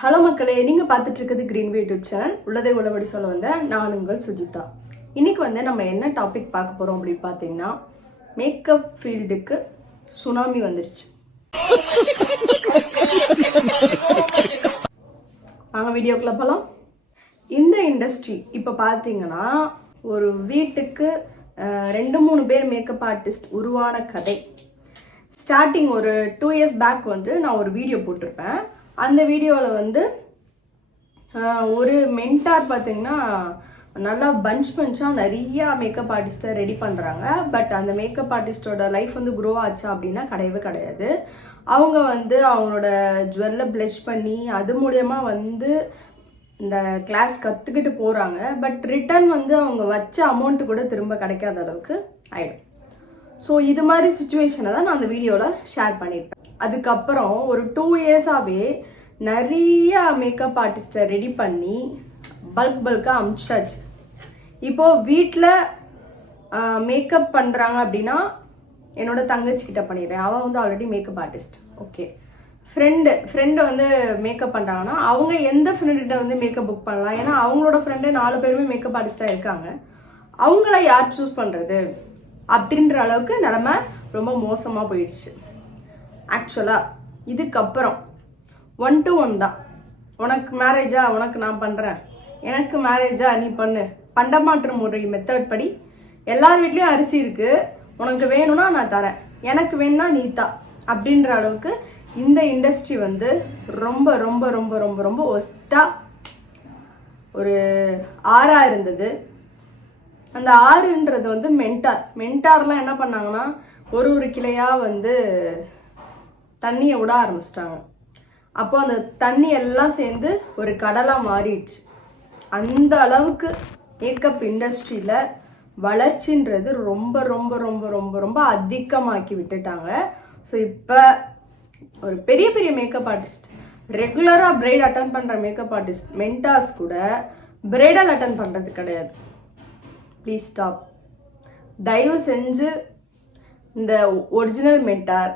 Hello மக்களே, நீங்கள் பார்த்துட்டு இருக்கிறது கிரீன்வே யூடியூப் சேனல். உள்ளதை உள்ளபடி சொல்ல வந்தேன். நான் உங்கள் சுஜிதா. இன்னைக்கு நம்ம என்ன டாபிக் பார்க்க போகிறோம் அப்படின்னு பார்த்தீங்கன்னா, மேக்கப் ஃபீல்டுக்கு சுனாமி வந்துருச்சு. வாங்க வீடியோக்குள்ள போகலாம். இந்த இண்டஸ்ட்ரி இப்போ பார்த்தீங்கன்னா ஒரு வீட்டுக்கு 2-3 பேர் மேக்கப் ஆர்டிஸ்ட் உருவான கதை. ஸ்டார்டிங் ஒரு 2 இயர்ஸ் பேக் நான் ஒரு வீடியோ போட்டிருப்பேன். அந்த வீடியோவில் ஒரு மென்டார் பார்த்தீங்கன்னா நல்லா பஞ்சாக நிறையா மேக்கப் ஆர்டிஸ்ட்டை ரெடி பண்ணுறாங்க. பட் அந்த மேக்கப் ஆர்டிஸ்டோட லைஃப் க்ரோ ஆச்சா அப்படின்னா கிடையவே கிடையாது. அவங்க அவங்களோட ஜுவல்லை ப்ளஷ் பண்ணி அது மூலயமா இந்த கிளாஸ் கற்றுக்கிட்டு போகிறாங்க. பட் ரிட்டர்ன் அவங்க வச்ச அமௌண்ட்டு கூட திரும்ப கிடைக்காத அளவுக்கு ஆயிடும். ஸோ இது மாதிரி சுச்சுவேஷனை தான் நான் அந்த வீடியோவில் ஷேர் பண்ணியிருப்பேன். அதுக்கப்புறம் ஒரு 2 இயர்ஸாகவே நிறைய மேக்கப் ஆர்டிஸ்ட்டை ரெடி பண்ணி பல்காக அமிச்சாச்சு. இப்போது வீட்டில் மேக்கப் பண்ணுறாங்க அப்படின்னா என்னோட தங்கச்சிக்கிட்ட பண்ணிடுறேன். அவள் already makeup artist. Okay, friend makeup பண்ணுறாங்கன்னா அவங்க எந்த ஃப்ரெண்டுகிட்ட மேக்கப் புக் பண்ணலாம்? ஏன்னா அவங்களோட ஃப்ரெண்டு 4 பேருமே மேக்கப் ஆர்டிஸ்டாக இருக்காங்க. அவங்கள யார் சூஸ் பண்ணுறது அப்படின்ற அளவுக்கு நிலமை ரொம்ப மோசமாக போயிடுச்சு. ஆக்சுவலாக இதுக்கப்புறம் 1 to 1 தான். உனக்கு மேரேஜா, உனக்கு நான் பண்ணுறேன், எனக்கு மேரேஜா நீ பண்ணு, பண்டமாற்று முறை மெத்தட் படி எல்லார் வீட்லேயும் அரிசி இருக்குது, உனக்கு வேணும்னா நான் தரேன், எனக்கு வேணும்னா நீ தா அப்படின்ற அளவுக்கு இந்த இண்டஸ்ட்ரி ரொம்ப ரொம்ப ரொம்ப ரொம்ப ரொம்ப ஒஸ்ட்டாக ஒரு ஆறாக இருந்தது. அந்த ஆறுன்றது மென்டார்லாம் என்ன பண்ணாங்கன்னா ஒரு கிளையாக தண்ணியை விட ஆரம்பிச்சிட்டாங்க. அப்போ அந்த தண்ணி எல்லாம் சேர்ந்து ஒரு கடலாக மாறிடுச்சு. அந்த அளவுக்கு மேக்கப் இண்டஸ்ட்ரியில் வளர்ச்சின்றது ரொம்ப ரொம்ப ரொம்ப ரொம்ப ரொம்ப அதிகமாக்கி விட்டுட்டாங்க. ஸோ இப்போ ஒரு பெரிய பெரிய மேக்கப் ஆர்டிஸ்ட், ரெகுலராக பிரைட் அட்டன் பண்ணுற மேக்கப் ஆர்டிஸ்ட் மென்டார்ஸ் கூட பிரைடல் அட்டன் பண்ணுறது கிடையாது. Please stop. தயவு செஞ்சு இந்த ஒரிஜினல் மென்டார்,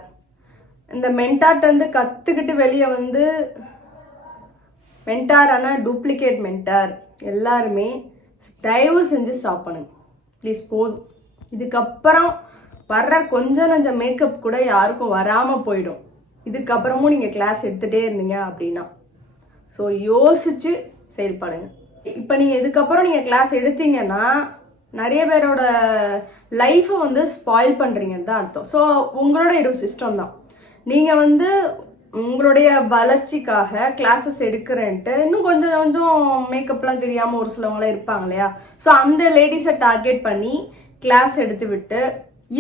இந்த மென்டார்ட்ட கற்றுக்கிட்டு வெளியே மென்டார் ஆனால் டூப்ளிகேட் மென்டார் எல்லாருமே தயவு செஞ்சு ஸ்டாப் பண்ணுங்க ப்ளீஸ். போதும். இதுக்கப்புறம் வர்ற கொஞ்சம் நஞ்ச மேக்கப் கூட யாருக்கும் வராமல் போயிடும் இதுக்கப்புறமும் நீங்கள் கிளாஸ் எடுத்துகிட்டே இருந்தீங்க அப்படின்னா. ஸோ யோசிச்சு செயல்படுங்க. இப்போ நீங்கள் இதுக்கப்புறம் நீங்கள் கிளாஸ் எடுத்தீங்கன்னா நிறைய பேரோட லைஃப்பை ஸ்பாயில் பண்ணுறீங்கன்னு தான் அர்த்தம். ஸோ உங்களோட இது சிஸ்டம் தான். நீங்கள் உங்களுடைய வளர்ச்சிக்காக கிளாஸஸ் எடுக்கிறேன்ட்டு இன்னும் கொஞ்சம் கொஞ்சம் மேக்கப்லாம் தெரியாமல் ஒரு சிலவங்களாம் இருப்பாங்க இல்லையா? ஸோ அந்த லேடிஸை டார்கெட் பண்ணி கிளாஸ் எடுத்து விட்டு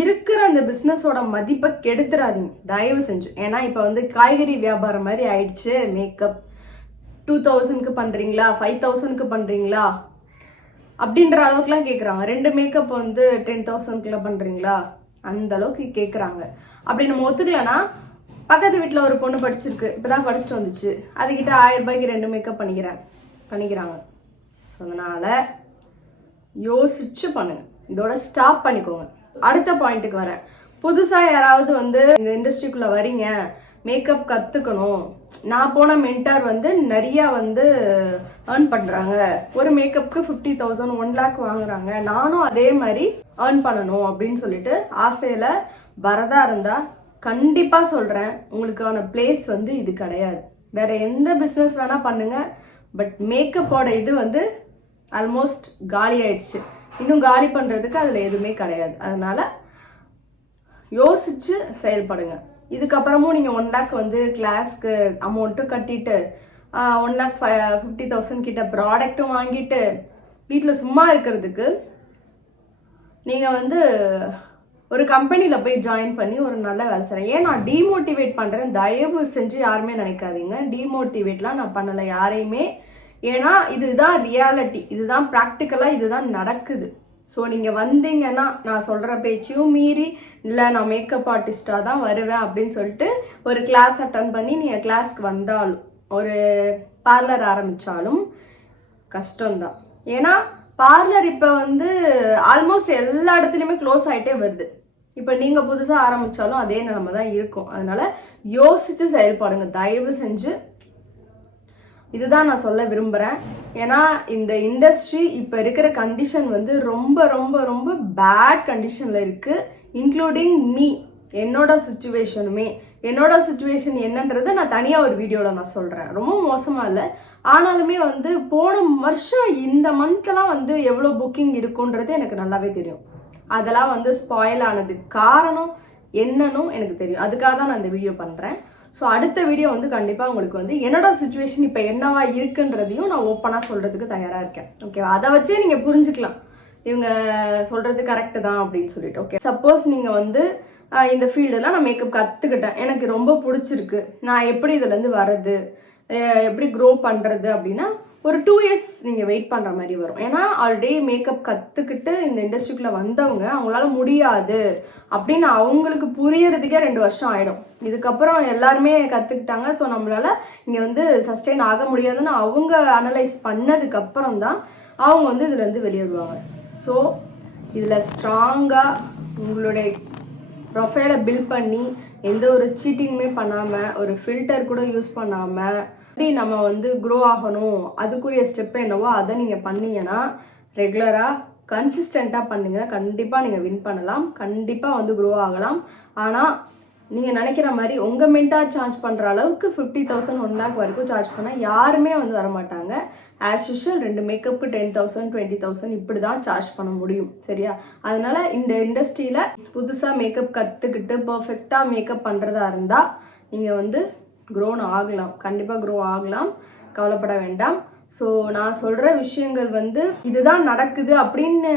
இருக்கிற அந்த பிஸ்னஸோட மதிப்பை கெடுத்துறாதீங்க தயவு செஞ்சு. ஏன்னா இப்போ காய்கறி வியாபாரம் மாதிரி ஆயிடுச்சு. மேக்கப் 2000க்கு பண்ணுறீங்களா, 5000க்கு பண்ணுறீங்களா அப்படின்ற அளவுக்குலாம் கேட்குறாங்க. 2 மேக்கப் 10,000க்குள்ள பண்ணுறீங்களா அந்த அளவுக்கு கேட்குறாங்க. அப்படி நம்ம ஒத்துக்கலன்னா பக்கத்து வீட்டில் ஒரு பொண்ணு படிச்சிருக்கு, இப்போதான் படிச்சுட்டு வந்துச்சு, அதுக்கிட்ட 1000 ரூபாய்க்கு 2 மேக்கப் பண்ணிக்கிறாங்க. ஸோ அதனால் யோசிச்சு பண்ணுங்க. இதோட ஸ்டாப் பண்ணிக்கோங்க. அடுத்த பாயிண்ட்டுக்கு வரேன். புதுசாக யாராவது இந்த இண்டஸ்ட்ரிக்குள்ளே வரீங்க, மேக்கப் கற்றுக்கணும், நான் போன மென்டார் நிறையா ஏர்ன் பண்ணுறாங்க, ஒரு மேக்கப்புக்கு 50,000 1 lakh வாங்குறாங்க, நானும் அதே மாதிரி ஏர்ன் பண்ணணும் அப்படின்னு சொல்லிட்டு ஆசையில் வரதா இருந்தால் கண்டிப்பாக சொல்கிறேன், உங்களுக்கான பிளேஸ் இது கிடையாது. வேறு எந்த பிஸ்னஸ் வேணால் பண்ணுங்கள். பட் மேக்கப்போட இது ஆல்மோஸ்ட் காலி ஆயிடுச்சு. இன்னும் காலி பண்ணுறதுக்கு அதில் எதுவுமே கிடையாது. அதனால் யோசிச்சு செயல்படுங்க. இதுக்கப்புறமும் நீங்கள் 1 lakh கிளாஸ்க்கு அமௌண்ட்டும் கட்டிட்டு 1,50,000 கிட்ட ப்ராடக்ட்டும் வாங்கிட்டு வீட்டில் சும்மா இருக்கிறதுக்கு நீங்கள் ஒரு கம்பெனியில் போய் ஜாயின் பண்ணி ஒரு நல்ல வேலை செய்கிறேன். ஏன் நான் டீமோட்டிவேட் பண்ணுறேன் தயவு செஞ்சு யாருமே நினைக்காதீங்க. டீமோட்டிவேட்லாம் நான் பண்ணலை யாரையுமே. ஏன்னா இதுதான் ரியாலிட்டி, இதுதான் ப்ராக்டிக்கலாக இதுதான் நடக்குது. ஸோ நீங்கள் வந்தீங்கன்னா நான் சொல்கிற பேச்சையும் மீறி இல்லை நான் மேக்கப் ஆர்டிஸ்டாக தான் வருவேன் அப்படின்னு சொல்லிட்டு ஒரு கிளாஸ் அட்டன் பண்ணி நீங்கள் கிளாஸ்க்கு வந்தாலும் ஒரு பார்லர் ஆரம்பித்தாலும் கஷ்டம்தான். ஏன்னா பார்லர் இப்போ ஆல்மோஸ்ட் எல்லா இடத்துலையுமே க்ளோஸ் ஆகிட்டே வருது. இப்போ நீங்கள் புதுசாக ஆரம்பித்தாலும் அதே நிலைமை தான் இருக்கும். அதனால் யோசித்து செயல்படுங்க தயவு செஞ்சு. இதுதான் நான் சொல்ல விரும்புகிறேன். ஏன்னா இந்த இண்டஸ்ட்ரி இப்போ இருக்கிற கண்டிஷன் வந்து ரொம்ப ரொம்ப ரொம்ப பேட் கண்டிஷனில் இருக்குது. இன்க்ளூடிங் மீ, என்னோட சுச்சுவேஷன் என்னன்றதை நான் தனியாக ஒரு வீடியோவில் நான் சொல்கிறேன். ரொம்ப மோசமாக இல்லை, ஆனாலுமே வந்து போன வருஷம் இந்த மந்த்லாம் வந்து எவ்வளோ புக்கிங் இருக்குன்றது எனக்கு நல்லாவே தெரியும். அதெல்லாம் வந்து ஸ்பாயில் ஆனதுக்கு காரணம் என்னன்னு எனக்கு தெரியும். அதுக்காக தான் நான் இந்த வீடியோ பண்ணுறேன். ஸோ அடுத்த வீடியோ வந்து கண்டிப்பாக உங்களுக்கு வந்து என்னோட சுச்சுவேஷன் இப்போ என்னவா இருக்குன்றதையும் நான் ஓப்பனாக சொல்கிறதுக்கு தயாராக இருக்கேன். ஓகேவா? அதை வச்சே நீங்கள் புரிஞ்சுக்கலாம் இவங்க சொல்கிறது கரெக்டு தான் அப்படின்னு சொல்லிட்டு. ஓகே, சப்போஸ் நீங்கள் வந்து இந்த ஃபீல்டெல்லாம் நான் மேக்கப் கற்றுக்கிட்டேன், எனக்கு ரொம்ப பிடிச்சிருக்கு, நான் எப்படி இதுலேருந்து வர்றது, எப்படி க்ரோ பண்ணுறது அப்படின்னா ஒரு 2 years நீங்கள் வெயிட் பண்ணுற மாதிரி வரும். ஏன்னா ஆல்ரெடி மேக்கப் கற்றுக்கிட்டு இந்த இண்டஸ்ட்ரிக்குள்ளே வந்தவங்க அவங்களால முடியாது அப்படின்னு அவங்களுக்கு புரியறதுக்கே 2 வருஷம் ஆகிடும். இதுக்கப்புறம் எல்லாருமே கற்றுக்கிட்டாங்க, ஸோ நம்மளால இங்கே வந்து சஸ்டெயின் ஆக முடியாதுன்னு அவங்க அனலைஸ் பண்ணதுக்கப்புறம் தான் அவங்க வந்து இதுலேருந்து வெளியே வருவாங்க. ஸோ இதில் ஸ்ட்ராங்காக உங்களுடைய ப்ரொஃபைலை பில்ட் பண்ணி எந்த ஒரு சீட்டிங்குமே பண்ணாமல், ஒரு ஃபில்டர் கூட யூஸ் பண்ணாமல் நம்ம வந்து க்ரோ ஆகணும், அதுக்குரிய ஸ்டெப் என்னவோ அதை நீங்கள் பண்ணீங்கன்னா, ரெகுலராக கன்சிஸ்டண்ட்டாக பண்ணுங்கள், கண்டிப்பாக நீங்கள் வின் பண்ணலாம், கண்டிப்பாக வந்து க்ரோ ஆகலாம். ஆனால் நீங்கள் நினைக்கிற மாதிரி உங்கள் மென்டாக சார்ஜ் பண்ணுற அளவுக்கு 50,000 1 lakh வரைக்கும் சார்ஜ் பண்ணால் யாருமே வந்து வரமாட்டாங்க. ஆஸ் யூஷுவல் 2 மேக்கப்புக்கு 10,000 20,000 இப்படி தான் சார்ஜ் பண்ண முடியும். சரியா? அதனால இந்த இண்டஸ்ட்ரியில் புதுசாக மேக்கப் கற்றுக்கிட்டு பர்ஃபெக்டாக மேக்கப் பண்ணுறதா இருந்தால் நீங்கள் வந்து க்ரோன் ஆகலாம், கண்டிப்பாக க்ரோ ஆகலாம், கவலைப்பட வேண்டாம். ஸோ நான் சொல்கிற விஷயங்கள் வந்து இதுதான் நடக்குது அப்படின்னு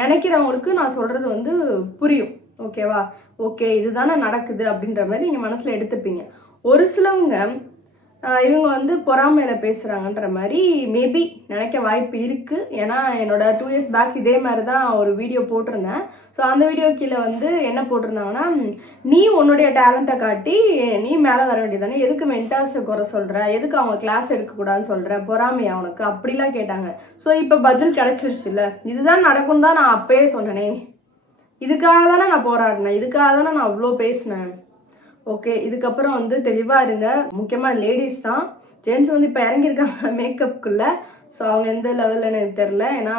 நினைக்கிறவங்களுக்கு நான் சொல்கிறது வந்து புரியும். ஓகேவா? ஓகே, இதுதானே நடக்குது அப்படின்ற மாதிரி நீங்கள் மனசில் எடுத்துப்பீங்க. ஒரு சிலவங்க இவங்க வந்து பொறாமையில் பேசுகிறாங்கன்ற மாதிரி மேபி நினைக்க வாய்ப்பு இருக்குது. ஏன்னா என்னோட 2 years பேக் இதே மாதிரி தான் ஒரு வீடியோ போட்டிருந்தேன். ஸோ அந்த வீடியோ கீழே வந்து என்ன போட்டிருந்தாங்கன்னா, நீ உன்னுடைய டேலண்ட்டை காட்டி நீ மேலே வர வேண்டியதானே, எதுக்கு மென்டார்ஸை குறை சொல்கிற, எதுக்கு அவங்க கிளாஸ் எடுக்கக்கூடாதுன்னு சொல்கிற, பொறாமையா அவனுக்கு அப்படிலாம் கேட்டாங்க. ஸோ இப்போ பதில் கிடச்சிருச்சுல்ல, இதுதான் நடக்கும் தான் நான் அப்பயே சொன்னேனே, இதுக்காக தானே நான் போராடினேன், இதுக்காக தானே நான் அவ்வளோ பேசினேன். ஓகே, இதுக்கப்புறம் வந்து தெளிவாக இருங்க. முக்கியமாக லேடிஸ் தான், ஜென்ட்ஸ் வந்து இப்போ இறங்கியிருக்காங்க மேக்கப்புக்குள்ளே. ஸோ அவங்க எந்த லெவலில் எனக்கு தெரில. ஏன்னா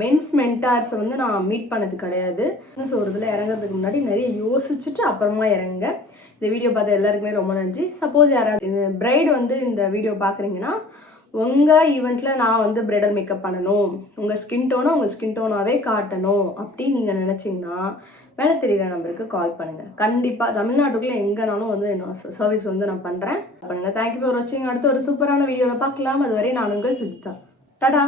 மென்ஸ் மென்டார்ஸை வந்து நான் மீட் பண்ணது கிடையாது. ஸோ ஒரு இதில் இறங்குறதுக்கு முன்னாடி நிறைய யோசிச்சுட்டு அப்புறமா இறங்குங்க. இந்த வீடியோ பார்த்த எல்லாருக்குமே ரொம்ப நன்றி. சப்போஸ் யாராவது இந்த பிரைடு வந்து இந்த வீடியோ பார்க்குறீங்கன்னா, உங்கள் ஈவெண்ட்டில் நான் வந்து பிரைடல் மேக்கப் பண்ணணும், உங்கள் ஸ்கின் டோனாகவே காட்டணும் அப்படின்னு நீங்கள் நினச்சிங்கன்னா மேலே தெரியுற நம்பருக்கு கால் பண்ணுங்கள். கண்டிப்பாக தமிழ்நாட்டுக்குள்ளே எங்கேனாலும் வந்து என்னோட சர்வீஸ் வந்து நான் பண்ணுறேன். பண்ணுங்கள். தேங்க்யூ ஃபார் வாட்சிங். அடுத்து ஒரு சூப்பரான வீடியோவில் பார்க்கலாம். அதுவரை நான் உங்கள் சுஜிதா. டாடா.